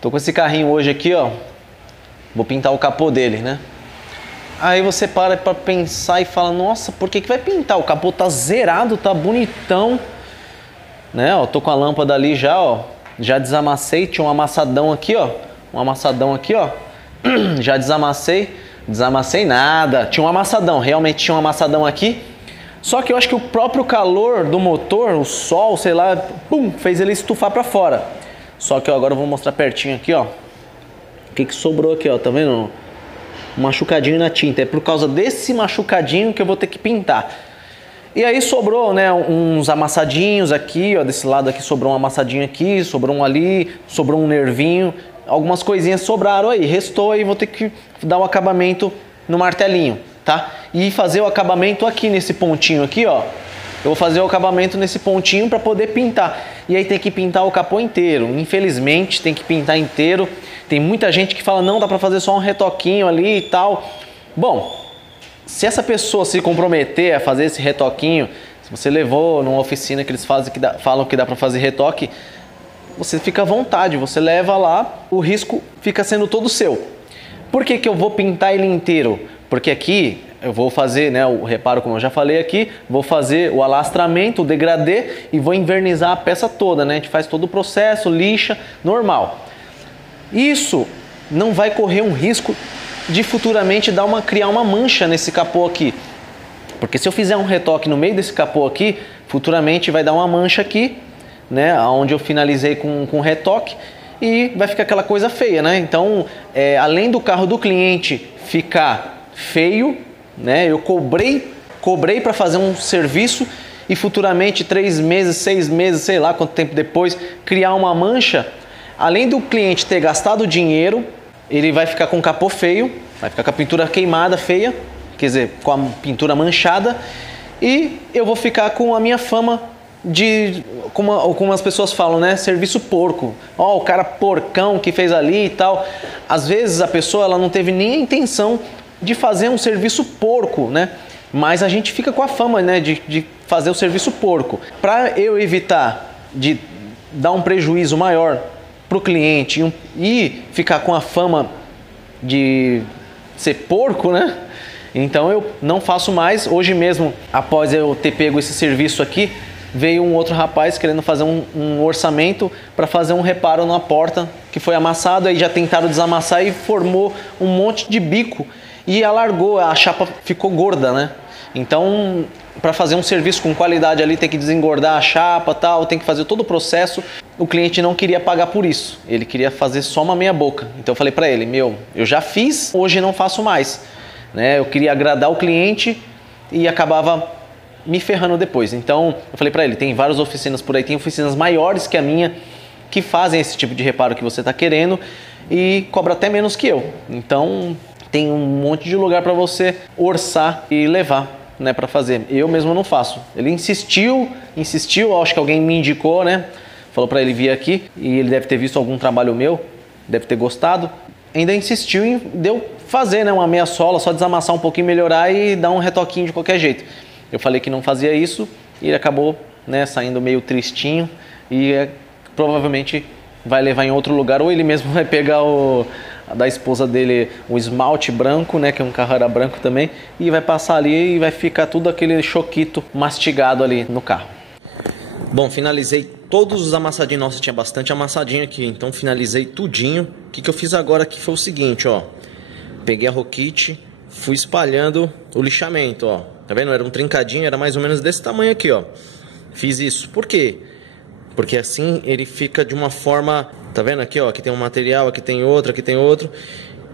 Tô com esse carrinho hoje aqui, ó. Vou pintar o capô dele, né? Aí você para pra pensar e fala, nossa, por que vai pintar? O capô tá zerado, tá bonitão, né? Ó, tô com a lâmpada ali já, ó. Já desamassei, tinha um amassadão aqui, ó. Um amassadão aqui, ó. Já desamassei. Desamassei nada. Tinha um amassadão, realmente tinha um amassadão aqui. Só que eu acho que o próprio calor do motor, o sol, sei lá, pum, fez ele estufar pra fora. Só que ó, agora eu vou mostrar pertinho aqui, ó. O que sobrou aqui, ó, tá vendo? Um machucadinho na tinta. É por causa desse machucadinho que eu vou ter que pintar. E aí sobrou, né, uns amassadinhos aqui, ó, desse lado aqui sobrou um amassadinho aqui, sobrou um ali, sobrou um nervinho. Algumas coisinhas sobraram aí, restou aí, vou ter que dar um acabamento no martelinho, tá? E fazer o acabamento aqui nesse pontinho aqui, ó. Eu vou fazer o acabamento nesse pontinho para poder pintar. E aí tem que pintar o capô inteiro. Infelizmente tem que pintar inteiro. Tem muita gente que fala, não, dá para fazer só um retoquinho ali e tal. Bom, se essa pessoa se comprometer a fazer esse retoquinho, se você levou numa oficina que eles falam que dá para fazer retoque, você fica à vontade, você leva lá, o risco fica sendo todo seu. Por que eu vou pintar ele inteiro? Porque aqui eu vou fazer, né, o reparo, como eu já falei aqui, vou fazer o alastramento, o degradê e vou invernizar a peça toda, né? A gente faz todo o processo, lixa, normal. Isso não vai correr um risco de futuramente criar uma mancha nesse capô aqui. Porque se eu fizer um retoque no meio desse capô aqui, futuramente vai dar uma mancha aqui, né, onde eu finalizei com retoque e vai ficar aquela coisa feia, né? Então, além do carro do cliente ficar feio, né, eu cobrei para fazer um serviço e futuramente 3 meses, 6 meses, sei lá quanto tempo depois, criar uma mancha. Além do cliente ter gastado dinheiro, ele vai ficar com o capô feio, vai ficar com a pintura queimada, feia, quer dizer, com a pintura manchada, e eu vou ficar com a minha fama de, como as pessoas falam, né, serviço porco. Ó, o cara porcão que fez ali e tal. Às vezes a pessoa ela não teve nem a intenção de fazer um serviço porco, né? Mas a gente fica com a fama, né, de fazer o serviço porco. Para eu evitar de dar um prejuízo maior para o cliente e ficar com a fama de ser porco, né? Então eu não faço mais. Hoje mesmo, após eu ter pego esse serviço aqui, veio um outro rapaz querendo fazer um orçamento para fazer um reparo na porta que foi amassado. Aí já tentaram desamassar e formou um monte de bico e alargou, a chapa ficou gorda, né? Então, para fazer um serviço com qualidade ali, tem que desengordar a chapa, tal, tem que fazer todo o processo. O cliente não queria pagar por isso, ele queria fazer só uma meia boca. Então eu falei para ele, meu, eu já fiz, hoje não faço mais, né? Eu queria agradar o cliente e acabava me ferrando depois. Então eu falei para ele, tem várias oficinas por aí, tem oficinas maiores que a minha que fazem esse tipo de reparo que você está querendo e cobra até menos que eu. Então tem um monte de lugar para você orçar e levar, né, para fazer. Eu mesmo não faço. Ele insistiu, acho que alguém me indicou, né? Falou para ele vir aqui e ele deve ter visto algum trabalho meu, deve ter gostado. Ainda insistiu em deu fazer, né, uma meia sola, só desamassar um pouquinho, melhorar e dar um retoquinho de qualquer jeito. Eu falei que não fazia isso e ele acabou, né, saindo meio tristinho e provavelmente vai levar em outro lugar, ou ele mesmo vai pegar da esposa dele o esmalte branco, né, que um carro era branco também, e vai passar ali e vai ficar tudo aquele choquito mastigado ali no carro. Bom, finalizei todos os amassadinhos. Nossa, tinha bastante amassadinho aqui, então finalizei tudinho. O que eu fiz agora aqui foi o seguinte, ó. Peguei a Rokit, fui espalhando o lixamento, ó. Tá vendo? Era um trincadinho, era mais ou menos desse tamanho aqui, ó. Fiz isso. Por quê? Porque assim ele fica de uma forma... Tá vendo aqui, ó? Aqui tem um material, aqui tem outro, aqui tem outro.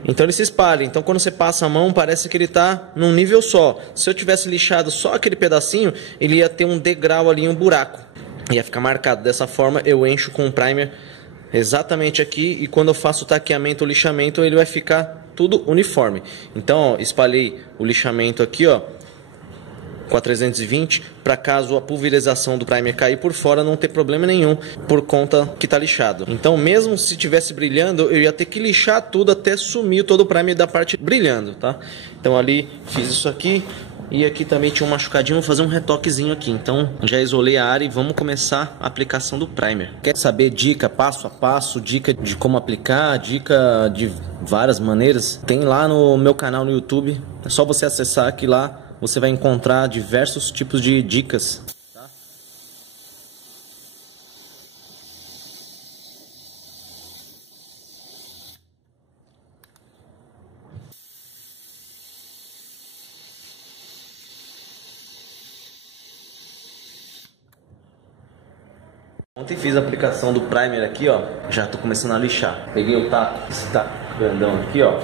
Então ele se espalha. Então quando você passa a mão, parece que ele tá num nível só. Se eu tivesse lixado só aquele pedacinho, ele ia ter um degrau ali, um buraco. Ia ficar marcado. Dessa forma eu encho com o primer exatamente aqui. E quando eu faço o taqueamento, o lixamento, ele vai ficar tudo uniforme. Então, ó, espalhei o lixamento aqui, ó, com a 320, para caso a pulverização do primer cair por fora, não ter problema nenhum por conta que tá lixado. Então mesmo se tivesse brilhando, eu ia ter que lixar tudo até sumir todo o primer da parte brilhando, tá? Então ali fiz isso aqui, E aqui também tinha um machucadinho, vou fazer um retoquezinho aqui. Então já isolei a área e vamos começar a aplicação do primer. Quer saber dica passo a passo, dica de como aplicar, dica de várias maneiras? Tem lá no meu canal no YouTube. É só você acessar que lá você vai encontrar diversos tipos de dicas. Ontem fiz a aplicação do primer aqui, ó. Já tô começando a lixar. Peguei o taco, esse taco grandão aqui, ó,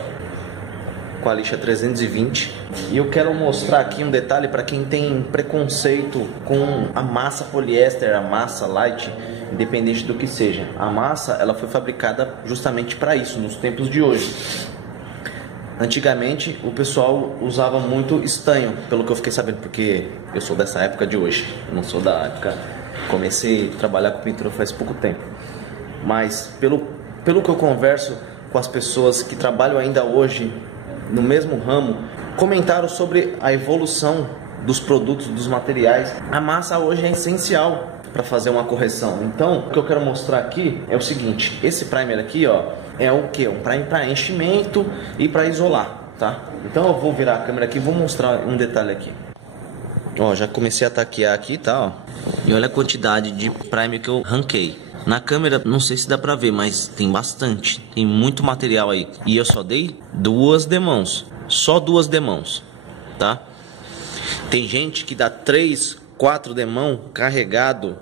com a lixa 320. E eu quero mostrar aqui um detalhe para quem tem preconceito com a massa poliéster, a massa light, independente do que seja. A massa, ela foi fabricada justamente para isso, nos tempos de hoje. Antigamente o pessoal usava muito estanho, pelo que eu fiquei sabendo, porque eu sou dessa época de hoje, eu não sou da época. Comecei a trabalhar com pintura faz pouco tempo, mas pelo que eu converso com as pessoas que trabalham ainda hoje no mesmo ramo, comentaram sobre a evolução dos produtos, dos materiais. A massa hoje é essencial para fazer uma correção. Então, o que eu quero mostrar aqui é o seguinte: esse primer aqui, ó, é o que? Um primer para enchimento e para isolar, tá? Então eu vou virar a câmera aqui e vou mostrar um detalhe aqui. Ó, já comecei a taquear aqui, tá, ó. E olha a quantidade de primer que eu ranquei. Na câmera, não sei se dá pra ver, mas tem bastante. Tem muito material aí. E eu só dei 2 demãos. Só 2 demãos, tá? Tem gente que dá 3, 4 demão carregado.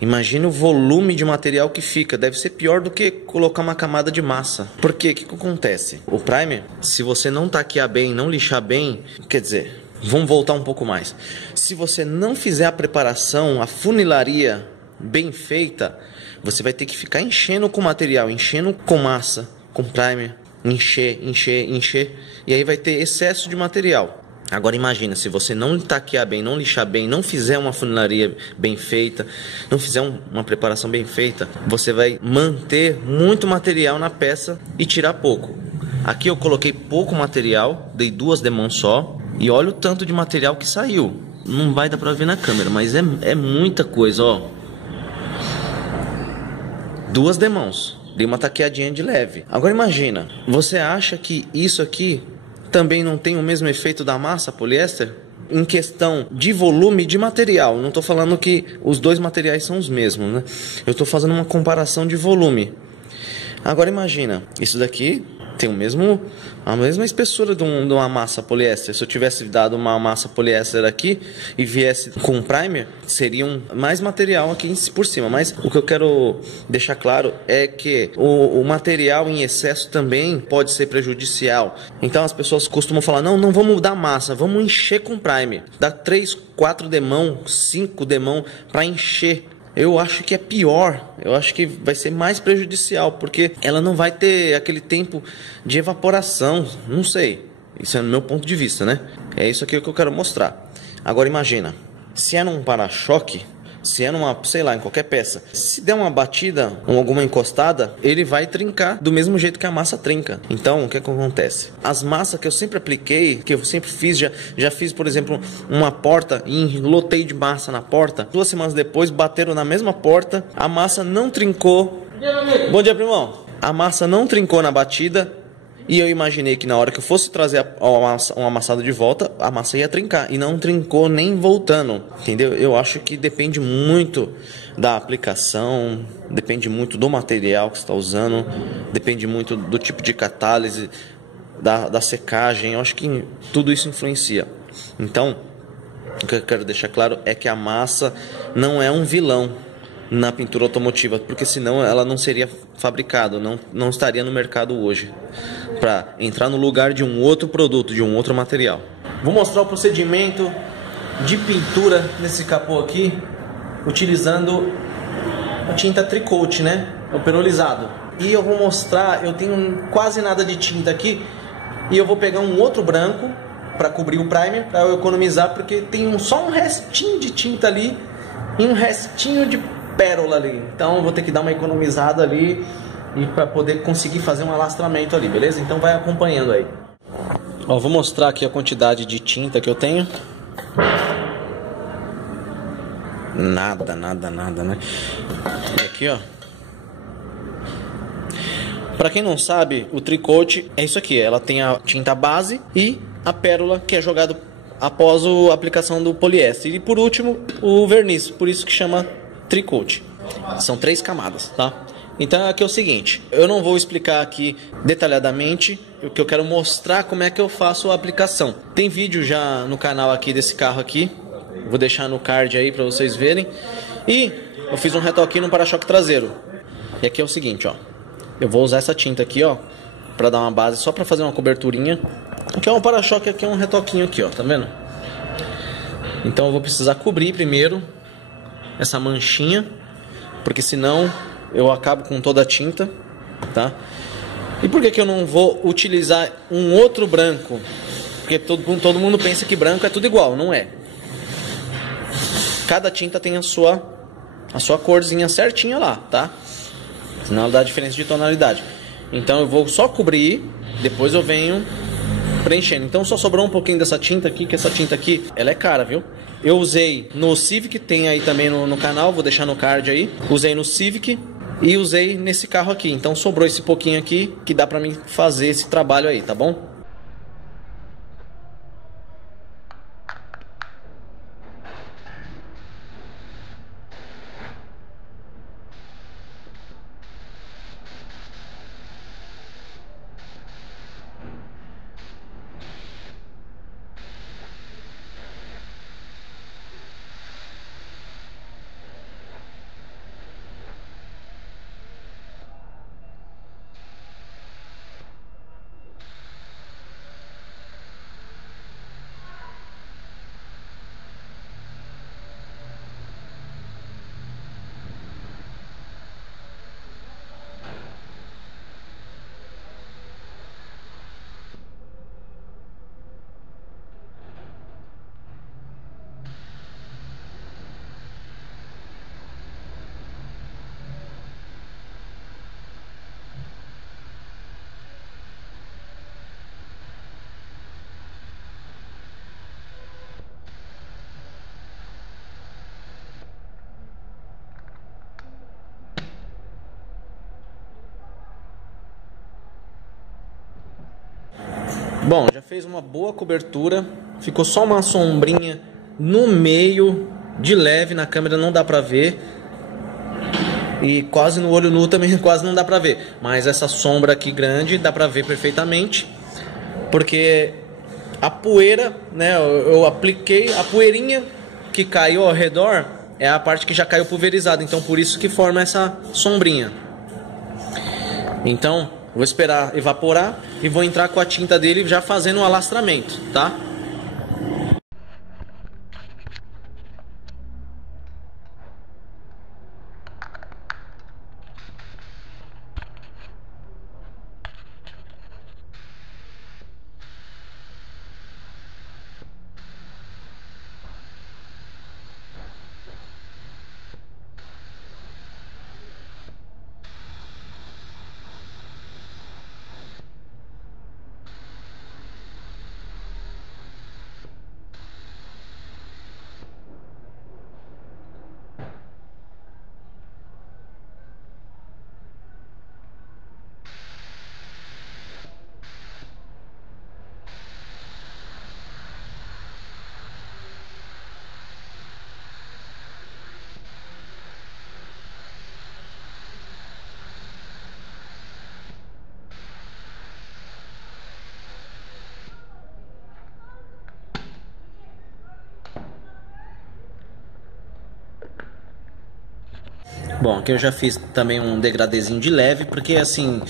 Imagina o volume de material que fica. Deve ser pior do que colocar uma camada de massa. Porque o que acontece? O primer, se você não taquear bem, não lixar bem, quer dizer... Vamos voltar um pouco mais. Se você não fizer a preparação, a funilaria bem feita, você vai ter que ficar enchendo com material, enchendo com massa, com primer, encher, encher, encher, e aí vai ter excesso de material. Agora imagina, se você não taquear bem, não lixar bem, não fizer uma funilaria bem feita, não fizer uma preparação bem feita, você vai manter muito material na peça e tirar pouco. Aqui eu coloquei pouco material, dei 2 demãos só. E olha o tanto de material que saiu. Não vai dar pra ver na câmera, mas é muita coisa, ó. 2 demãos. Dei uma taqueadinha de leve. Agora imagina, você acha que isso aqui também não tem o mesmo efeito da massa poliéster? Em questão de volume de material. Não tô falando que os 2 materiais são os mesmos, né? Eu tô fazendo uma comparação de volume. Agora imagina, isso daqui... tem a mesma espessura de uma massa poliéster. Se eu tivesse dado uma massa poliéster aqui e viesse com primer, seria mais material aqui por cima. Mas o que eu quero deixar claro é que o material em excesso também pode ser prejudicial. Então as pessoas costumam falar, não vamos dar massa, vamos encher com primer. Dá 3, 4 demão, 5 demão para encher. Eu acho que é pior, eu acho que vai ser mais prejudicial, porque ela não vai ter aquele tempo de evaporação, não sei, isso é no meu ponto de vista, né? É isso aqui que eu quero mostrar. Agora imagina, se é num para-choque, se é numa, sei lá, em qualquer peça, se der uma batida ou alguma encostada, ele vai trincar do mesmo jeito que a massa trinca. Então, o que acontece? As massas que eu sempre apliquei, que eu sempre fiz, já fiz, por exemplo, uma porta e lotei de massa na porta. 2 semanas depois, bateram na mesma porta, a massa não trincou. Bom dia, primão. A massa não trincou na batida. E eu imaginei que na hora que eu fosse trazer um amassado de volta, a massa ia trincar. E não trincou nem voltando, entendeu? Eu acho que depende muito da aplicação, depende muito do material que você está usando, depende muito do tipo de catálise, da secagem. Eu acho que tudo isso influencia. Então, o que eu quero deixar claro é que a massa não é um vilão na pintura automotiva, porque senão ela não seria fabricada, não estaria no mercado hoje, para entrar no lugar de um outro produto, de um outro material. Vou mostrar o procedimento de pintura nesse capô aqui, utilizando a tinta Tricoat, né? O perolizado. E eu vou mostrar, eu tenho quase nada de tinta aqui, e eu vou pegar um outro branco para cobrir o primer, para eu economizar, porque tem só um restinho de tinta ali e um restinho de pérola ali, então eu vou ter que dar uma economizada ali e para poder conseguir fazer um alastramento ali, beleza? Então vai acompanhando aí. Ó, vou mostrar aqui a quantidade de tinta que eu tenho. Nada, né? E aqui, ó. Pra quem não sabe, o Tricoat é isso aqui. Ela tem a tinta base e a pérola, que é jogado após a aplicação do poliéster. E por último, o verniz. Por isso que chama Tricoat. São 3 camadas, tá? Então aqui é o seguinte. Eu não vou explicar aqui detalhadamente, porque eu quero mostrar como é que eu faço a aplicação. Tem vídeo já no canal aqui desse carro aqui. Vou deixar no card aí pra vocês verem. E eu fiz um retoquinho no para-choque traseiro. E aqui é o seguinte, ó. Eu vou usar essa tinta aqui, ó, pra dar uma base, só pra fazer uma coberturinha. Aqui é um para-choque, aqui é um retoquinho aqui, ó, tá vendo? Então eu vou precisar cobrir primeiro essa manchinha, porque senão eu acabo com toda a tinta, tá? E por que eu não vou utilizar um outro branco? Porque todo mundo pensa que branco é tudo igual, não é. Cada tinta tem a sua corzinha certinha lá, tá? Senão ela dá diferença de tonalidade. Então eu vou só cobrir, depois eu venho preenchendo. Então só sobrou um pouquinho dessa tinta aqui, que essa tinta aqui, ela é cara, viu? Eu usei no Civic, tem aí também no canal, vou deixar no card aí. Usei no Civic e usei nesse carro aqui. Então sobrou esse pouquinho aqui, que dá pra mim fazer esse trabalho aí, tá bom? Bom, já fez uma boa cobertura, ficou só uma sombrinha no meio, de leve, na câmera não dá pra ver. E quase no olho nu também quase não dá pra ver. Mas essa sombra aqui grande dá pra ver perfeitamente. Porque a poeira, né, eu apliquei, a poeirinha que caiu ao redor é a parte que já caiu pulverizada. Então por isso que forma essa sombrinha. Então vou esperar evaporar e vou entrar com a tinta dele já fazendo o alastramento, tá? Bom, aqui eu já fiz também um degradêzinho de leve, porque assim,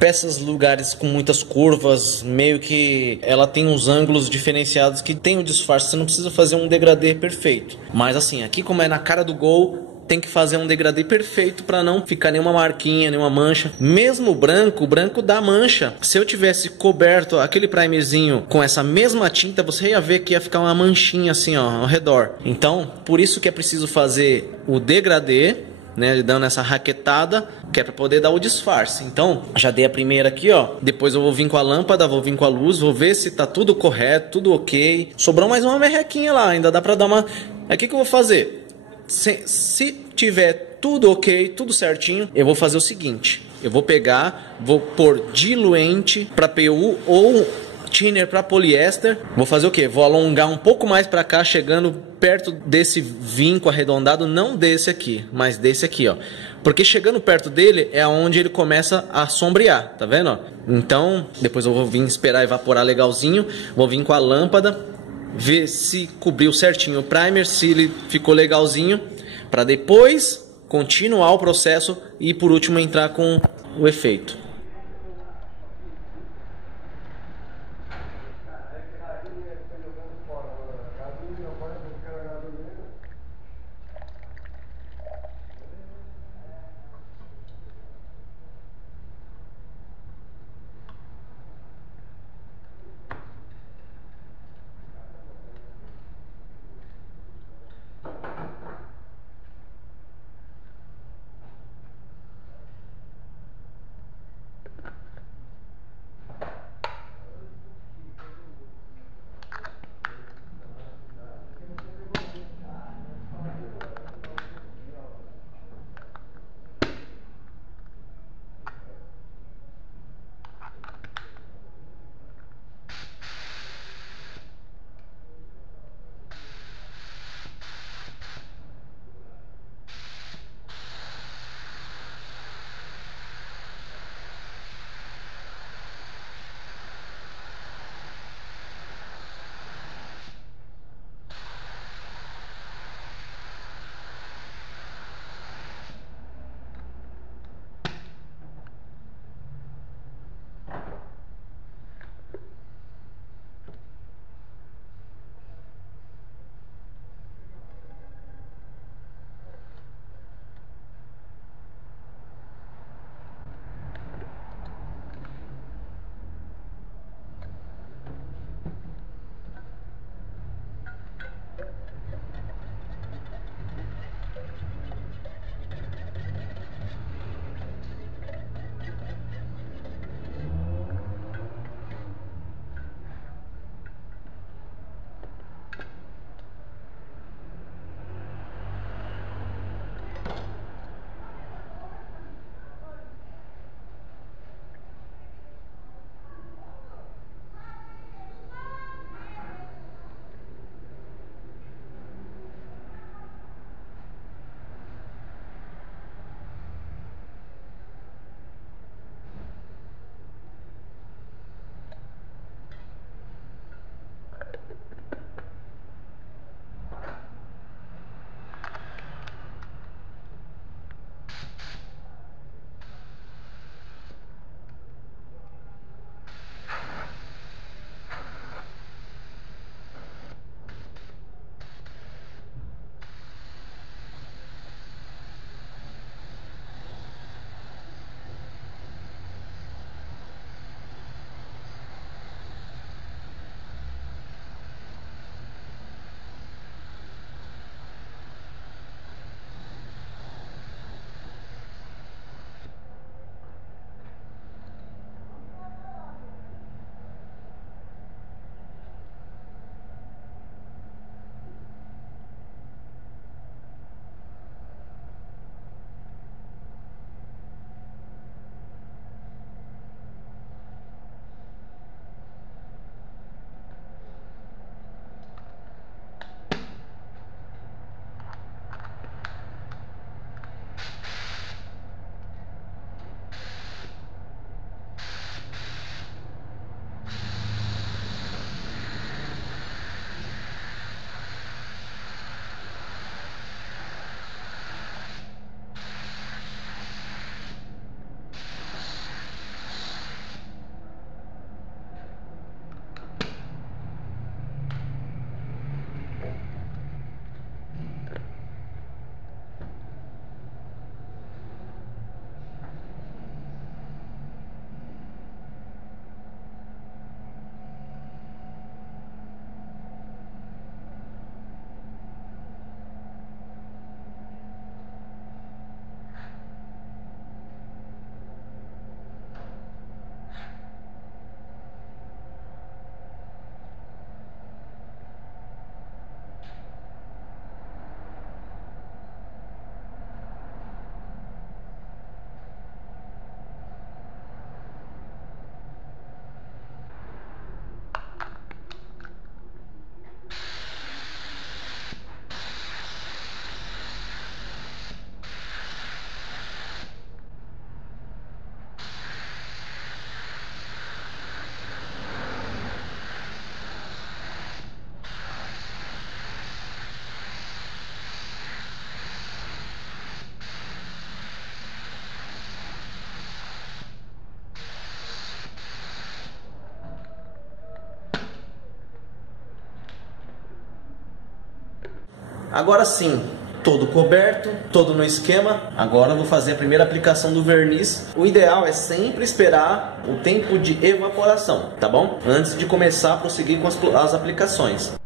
peças, lugares com muitas curvas, meio que ela tem uns ângulos diferenciados que tem o disfarce, você não precisa fazer um degradê perfeito. Mas assim, aqui como é na cara do Gol, tem que fazer um degradê perfeito para não ficar nenhuma marquinha, nenhuma mancha. Mesmo o branco dá mancha. Se eu tivesse coberto aquele primerzinho com essa mesma tinta, você ia ver que ia ficar uma manchinha assim, ó, ao redor. Então, por isso que é preciso fazer o degradê, né? Ele dando essa raquetada, que é para poder dar o disfarce. Então, já dei a primeira aqui, ó. Depois eu vou vir com a lâmpada, vou vir com a luz, vou ver se tá tudo correto, tudo ok. Sobrou mais uma merrequinha lá, ainda dá para dar uma... Aí o que eu vou fazer? Se tiver tudo ok, tudo certinho, eu vou fazer o seguinte. Eu vou pegar, vou pôr diluente para PU ou thinner para poliéster. Vou fazer o que? Vou alongar um pouco mais para cá, chegando perto desse vinco arredondado, não desse aqui, mas desse aqui, ó. Porque chegando perto dele é onde ele começa a sombrear, tá vendo? Ó? Então, depois eu vou vir esperar evaporar legalzinho, vou vir com a lâmpada, ver se cobriu certinho o primer, se ele ficou legalzinho, para depois continuar o processo e por último entrar com o efeito. Agora sim, todo coberto, todo no esquema. Agora eu vou fazer a primeira aplicação do verniz. O ideal é sempre esperar o tempo de evaporação, tá bom? Antes de começar a prosseguir com as aplicações.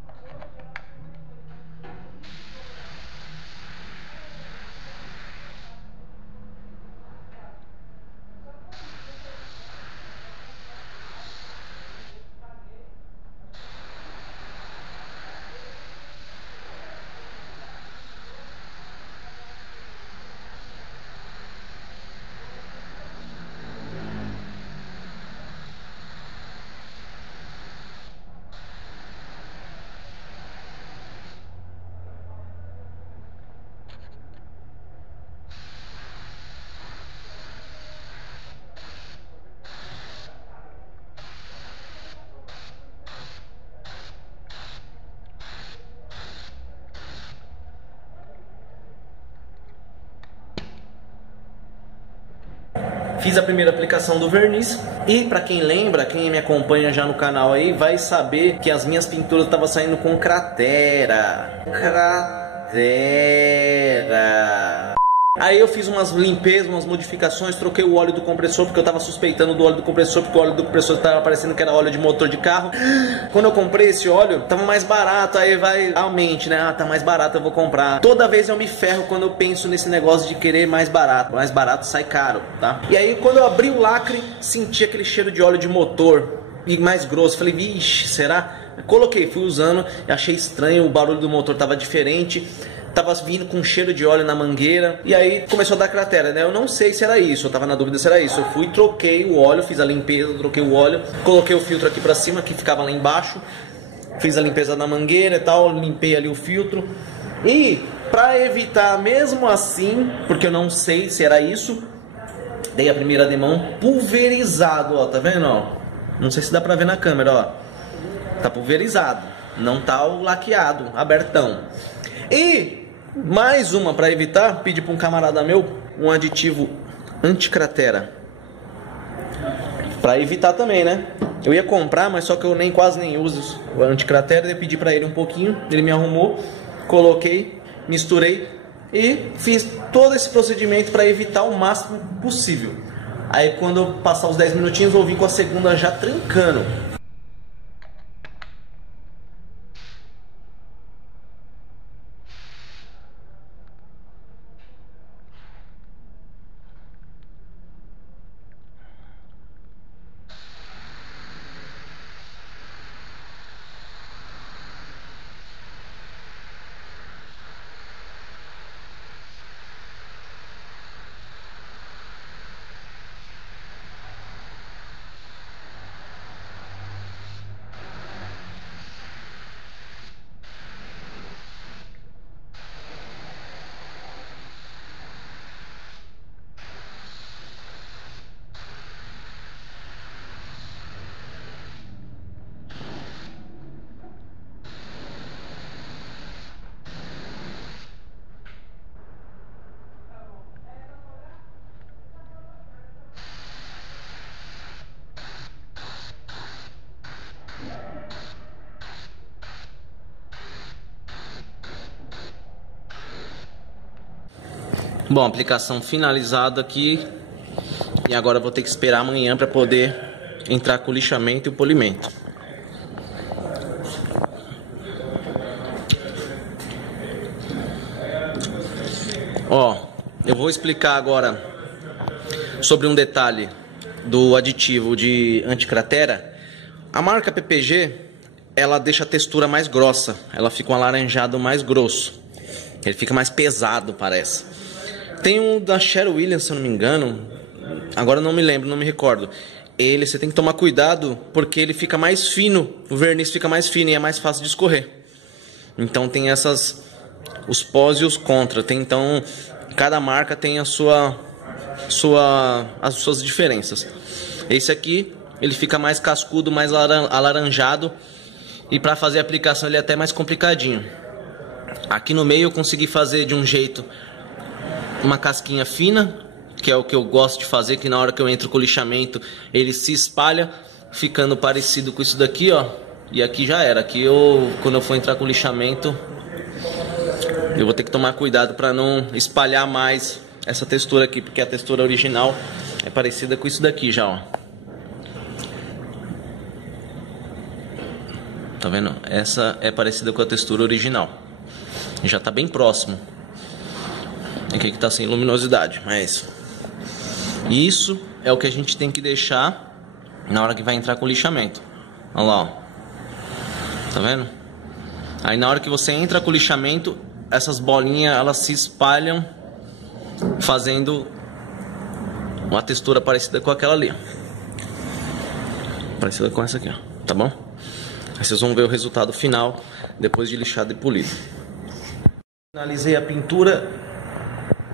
Fiz a primeira aplicação do verniz e para quem lembra, quem me acompanha já no canal aí, vai saber que as minhas pinturas estavam saindo com cratera. Aí eu fiz umas limpezas, umas modificações, troquei o óleo do compressor porque eu tava suspeitando do óleo do compressor, porque o óleo do compressor tava parecendo que era óleo de motor de carro. Quando eu comprei esse óleo, tava mais barato, aí vai, aumente, né? Ah, tá mais barato, eu vou comprar. Toda vez eu me ferro quando eu penso nesse negócio de querer mais barato sai caro, tá? E aí quando eu abri o lacre, senti aquele cheiro de óleo de motor e mais grosso, falei, vixe, será? Coloquei, fui usando, achei estranho, o barulho do motor tava diferente. Tava vindo com cheiro de óleo na mangueira. E aí começou a dar cratera, né? Eu não sei se era isso, eu tava na dúvida se era isso. Eu fui, troquei o óleo, fiz a limpeza, troquei o óleo, coloquei o filtro aqui pra cima, que ficava lá embaixo. Fiz a limpeza na mangueira e tal, limpei ali o filtro. E pra evitar mesmo assim, porque eu não sei se era isso, dei a primeira demão pulverizado, ó, tá vendo, ó? Não sei se dá pra ver na câmera, ó. Tá pulverizado, não tá o laqueado, abertão. E mais uma para evitar, pedi para um camarada meu um aditivo anticratera. Para evitar também, né? Eu ia comprar, mas só que eu quase nem uso o anticratera. Eu pedi para ele um pouquinho, ele me arrumou, coloquei, misturei e fiz todo esse procedimento para evitar o máximo possível. Aí quando eu passar os 10 minutinhos, eu vim com a segunda já trincando. Bom, aplicação finalizada aqui. E agora eu vou ter que esperar amanhã para poder entrar com o lixamento e o polimento. Ó, eu vou explicar agora sobre um detalhe do aditivo de anticratera. A marca PPG, ela deixa a textura mais grossa, ela fica um alaranjado mais grosso. Ele fica mais pesado, parece. Tem um da Sherwin Williams, se eu não me engano, agora eu não me lembro, não me recordo. Ele, você tem que tomar cuidado porque ele fica mais fino, o verniz fica mais fino e é mais fácil de escorrer. Então tem os pós e os contra. Então cada marca tem as suas diferenças. Esse aqui, ele fica mais cascudo, mais alaranjado. E para fazer a aplicação ele é até mais complicadinho. Aqui no meio eu consegui fazer de um jeito uma casquinha fina, que é o que eu gosto de fazer, que na hora que eu entro com o lixamento ele se espalha, ficando parecido com isso daqui, ó. E aqui já era. Aqui quando eu for entrar com o lixamento, Eu vou ter que tomar cuidado para não espalhar mais essa textura aqui, porque a textura original é parecida com isso daqui já, ó. Tá vendo? Essa é parecida com a textura original. Já tá bem próximo. Aqui que tá sem luminosidade, mas isso é o que a gente tem que deixar na hora que vai entrar com o lixamento. Olha lá, ó. Tá vendo? Aí na hora que você entra com o lixamento, essas bolinhas elas se espalham, fazendo uma textura parecida com aquela ali, parecida com essa aqui, ó. Tá bom? Aí vocês vão ver o resultado final depois de lixado e polido. Finalizei a pintura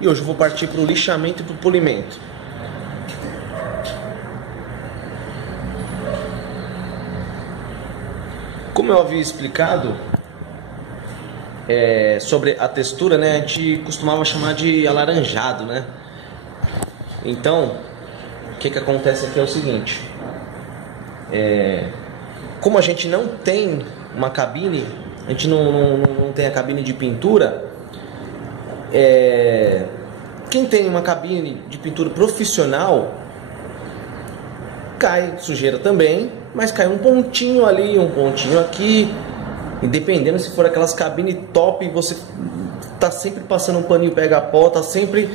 e hoje eu vou partir para o lixamento e para o polimento. Como eu havia explicado sobre a textura, né, a gente costumava chamar de alaranjado, né? Então, o que acontece aqui é o seguinte: como a gente não tem uma cabine, a gente não tem a cabine de pintura, quem tem uma cabine de pintura profissional, cai sujeira também, mas cai um pontinho ali, um pontinho aqui, e dependendo se for aquelas cabines top, você tá sempre passando um paninho pega-pó, tá sempre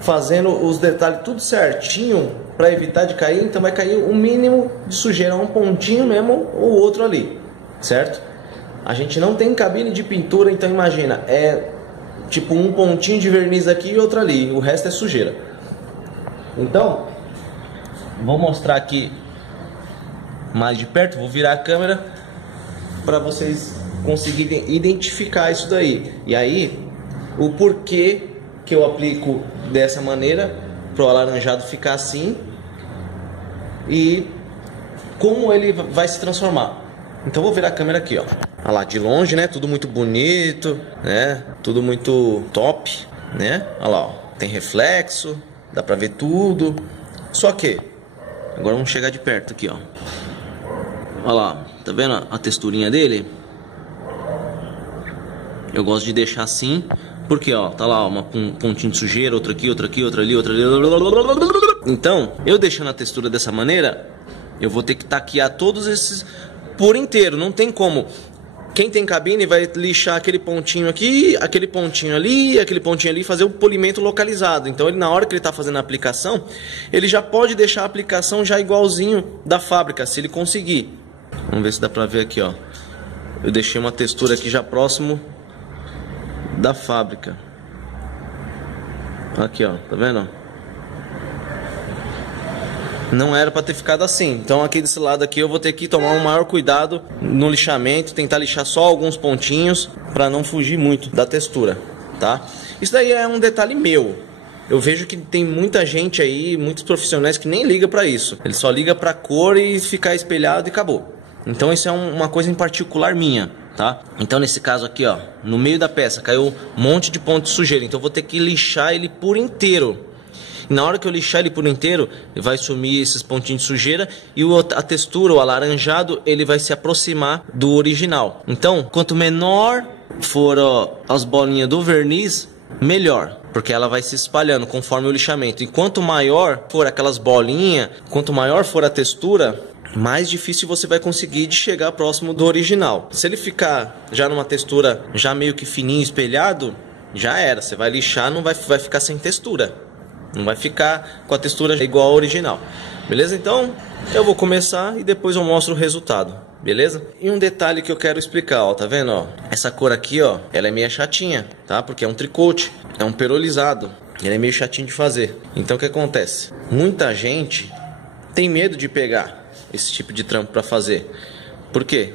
fazendo os detalhes tudo certinho para evitar de cair, então vai cair o mínimo de sujeira, um pontinho mesmo ou outro ali, certo? A gente não tem cabine de pintura, então imagina, tipo um pontinho de verniz aqui e outro ali, o resto é sujeira. Então, vou mostrar aqui mais de perto, vou virar a câmera para vocês conseguirem identificar isso daí. E aí, o porquê que eu aplico dessa maneira para o alaranjado ficar assim e como ele vai se transformar. Então vou virar a câmera aqui, ó. Olha lá, de longe, né? Tudo muito bonito, né? Tudo muito top, né? Olha lá, ó. Tem reflexo, dá pra ver tudo. Só que agora vamos chegar de perto aqui, ó. Olha lá, tá vendo a texturinha dele? Eu gosto de deixar assim, porque ó, tá lá, um pontinho de sujeira, outra aqui, outra aqui, outra ali, outra ali. Então, eu deixando a textura dessa maneira, eu vou ter que taquear todos esses por inteiro, não tem como. Quem tem cabine vai lixar aquele pontinho aqui, aquele pontinho ali, aquele pontinho ali, fazer o polimento localizado. Então ele, na hora que ele está fazendo a aplicação, ele já pode deixar a aplicação já igualzinho da fábrica, se ele conseguir. Vamos ver se dá pra ver aqui, ó. Eu deixei uma textura aqui já próximo da fábrica. Aqui, ó, tá vendo? Não era para ter ficado assim. Então aqui desse lado aqui eu vou ter que tomar um maior cuidado no lixamento, tentar lixar só alguns pontinhos para não fugir muito da textura, tá? Isso daí é um detalhe meu. Eu vejo que tem muita gente aí, muitos profissionais que nem liga para isso. Ele só liga para cor e ficar espelhado e acabou. Então isso é uma coisa em particular minha, tá? Então nesse caso aqui, ó, no meio da peça caiu um monte de ponto de sujeira. Então eu vou ter que lixar ele por inteiro. E na hora que eu lixar ele por inteiro, vai sumir esses pontinhos de sujeira e a textura, o alaranjado, ele vai se aproximar do original. Então, quanto menor for as bolinhas do verniz, melhor, porque ela vai se espalhando conforme o lixamento. E quanto maior for aquelas bolinhas, quanto maior for a textura, mais difícil você vai conseguir de chegar próximo do original. Se ele ficar já numa textura já meio que fininho, espelhado, já era. Você vai lixar, não vai ficar sem textura. Não vai ficar com a textura igual ao original. Beleza? Então, eu vou começar e depois eu mostro o resultado. Beleza? E um detalhe que eu quero explicar, ó. Tá vendo, ó? Essa cor aqui, ó, ela é meio chatinha, tá? Porque é um tricote, é um perolizado. Ele é meio chatinho de fazer. Então, o que acontece? Muita gente tem medo de pegar esse tipo de trampo pra fazer. Por quê?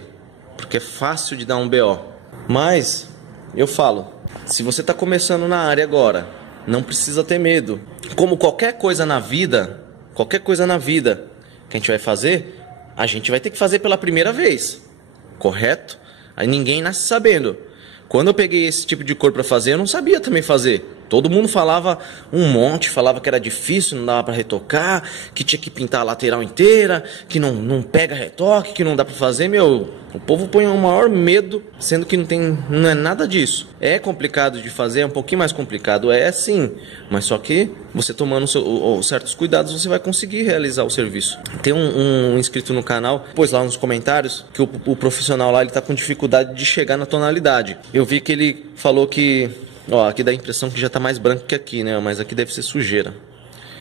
Porque é fácil de dar um BO. Mas, eu falo, se você tá começando na área agora, não precisa ter medo. Como qualquer coisa na vida que a gente vai fazer, a gente vai ter que fazer pela primeira vez, correto? Aí ninguém nasce sabendo. Quando eu peguei esse tipo de cor para fazer, eu não sabia também fazer. Todo mundo falava um monte, falava que era difícil, não dava pra retocar, que tinha que pintar a lateral inteira, que não pega retoque, que não dá pra fazer. Meu, o povo põe o maior medo, sendo que não é nada disso. É complicado de fazer, é um pouquinho mais complicado, é sim, mas só que você tomando certos cuidados, você vai conseguir realizar o serviço. Tem um inscrito no canal, pôs lá nos comentários, que o profissional lá, ele tá com dificuldade de chegar na tonalidade. Eu vi que ele falou que... Ó, aqui dá a impressão que já tá mais branco que aqui, né? Mas aqui deve ser sujeira.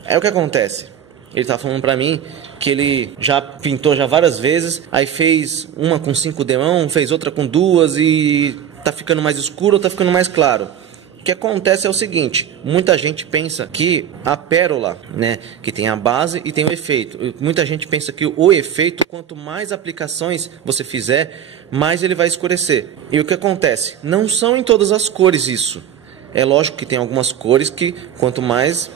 É o que acontece. Ele tá falando pra mim que ele já pintou já várias vezes, aí fez uma com 5 demão, fez outra com 2 e tá ficando mais escuro ou tá ficando mais claro. O que acontece é o seguinte, muita gente pensa que a pérola, né, que tem a base e tem o efeito. Muita gente pensa que o efeito, quanto mais aplicações você fizer, mais ele vai escurecer. E o que acontece? Não são em todas as cores isso. É lógico que tem algumas cores que quanto mais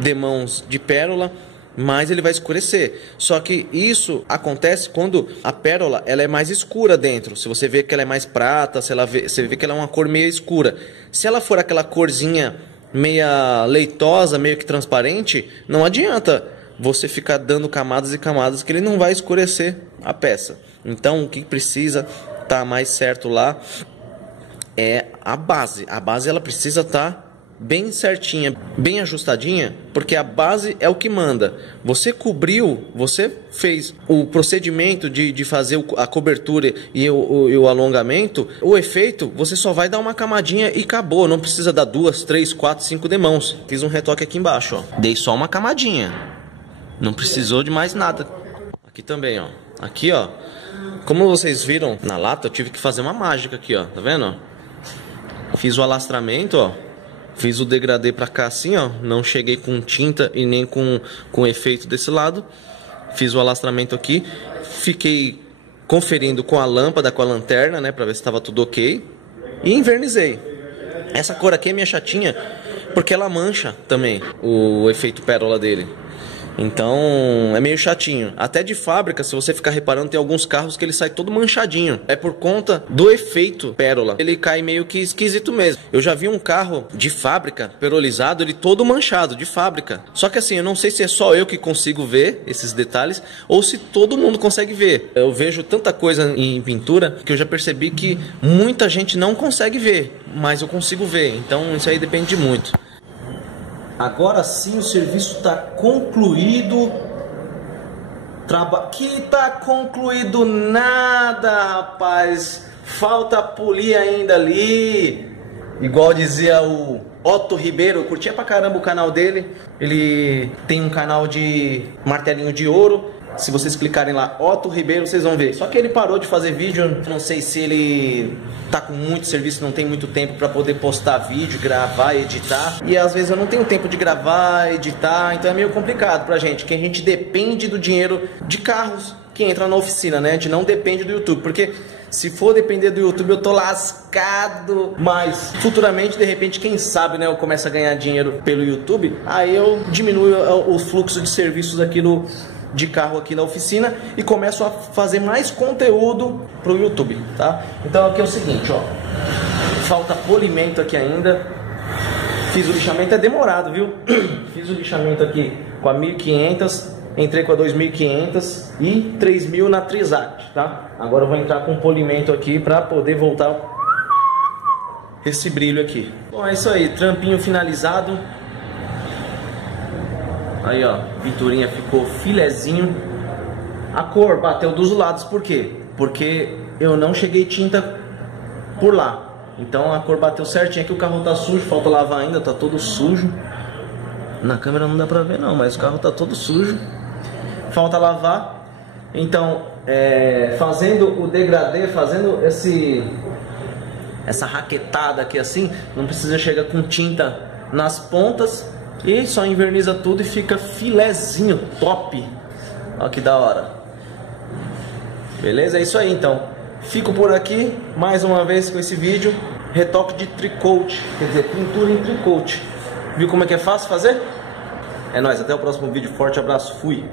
demãos de pérola, mais ele vai escurecer. Só que isso acontece quando a pérola ela é mais escura dentro. Se você vê que ela é mais prata, você vê que ela é uma cor meio escura. Se ela for aquela corzinha meia leitosa, meio que transparente, não adianta você ficar dando camadas e camadas que ele não vai escurecer a peça. Então o que precisa estar mais certo lá é a base. A base ela precisa estar bem certinha, bem ajustadinha, porque a base é o que manda. Você cobriu, você fez o procedimento de fazer a cobertura e o alongamento, o efeito, você só vai dar uma camadinha e acabou. Não precisa dar 2, 3, 4, 5 demãos. Fiz um retoque aqui embaixo, ó. Dei só uma camadinha. Não precisou de mais nada. Aqui também, ó. Aqui, ó. Como vocês viram na lata, eu tive que fazer uma mágica aqui, ó. Tá vendo? Fiz o alastramento, ó. Fiz o degradê pra cá assim, ó. Não cheguei com tinta e nem com efeito desse lado. Fiz o alastramento aqui. Fiquei conferindo com a lâmpada, com a lanterna, né? Pra ver se estava tudo ok. E invernizei. Essa cor aqui é minha chatinha, porque ela mancha também o efeito pérola dele. Então é meio chatinho. Até de fábrica, se você ficar reparando, tem alguns carros que ele sai todo manchadinho. É por conta do efeito pérola. Ele cai meio que esquisito mesmo. Eu já vi um carro de fábrica, perolizado, ele todo manchado, de fábrica. Só que assim, eu não sei se é só eu que consigo ver esses detalhes ou se todo mundo consegue ver. Eu vejo tanta coisa em pintura que eu já percebi que muita gente não consegue ver, mas eu consigo ver. Então isso aí depende muito. Agora sim o serviço está concluído. Que tá concluído nada, rapaz. Falta polir ainda ali. Igual dizia o Otto Ribeiro, eu curtia pra caramba o canal dele. Ele tem um canal de martelinho de ouro. Se vocês clicarem lá, Otto Ribeiro, vocês vão ver. Só que ele parou de fazer vídeo. Não sei se ele tá com muito serviço, não tem muito tempo para poder postar vídeo, gravar, editar. E às vezes eu não tenho tempo de gravar, editar. Então é meio complicado pra gente, que a gente depende do dinheiro de carros que entra na oficina, né? A gente não depende do YouTube, porque se for depender do YouTube eu tô lascado. Mas futuramente, de repente, quem sabe, né, eu começo a ganhar dinheiro pelo YouTube. Aí eu diminuo o fluxo de serviços aqui de carro aqui na oficina e começo a fazer mais conteúdo pro YouTube, tá? Então aqui é o seguinte, ó, falta polimento aqui ainda. Fiz o lixamento, é demorado, viu? Fiz o lixamento aqui com a 1500, entrei com a 2500 e 3000 na Trizact, tá? Agora eu vou entrar com polimento aqui para poder voltar esse brilho aqui. Bom, é isso aí, trampinho finalizado. Aí, ó, pinturinha ficou filezinho. A cor bateu dos lados, por quê? Porque eu não cheguei tinta por lá. Então a cor bateu certinho. Aqui o carro tá sujo, falta lavar ainda, tá todo sujo. Na câmera não dá pra ver não, mas o carro tá todo sujo. Falta lavar. Então, fazendo o degradê, fazendo essa raquetada aqui assim, não precisa chegar com tinta nas pontas. E só inverniza tudo e fica filezinho, top. Olha que da hora. Beleza? É isso aí então. Fico por aqui mais uma vez com esse vídeo. Retoque de tricoat, quer dizer, pintura em tricoat. Viu como é que é fácil fazer? É nóis, até o próximo vídeo. Forte abraço, fui!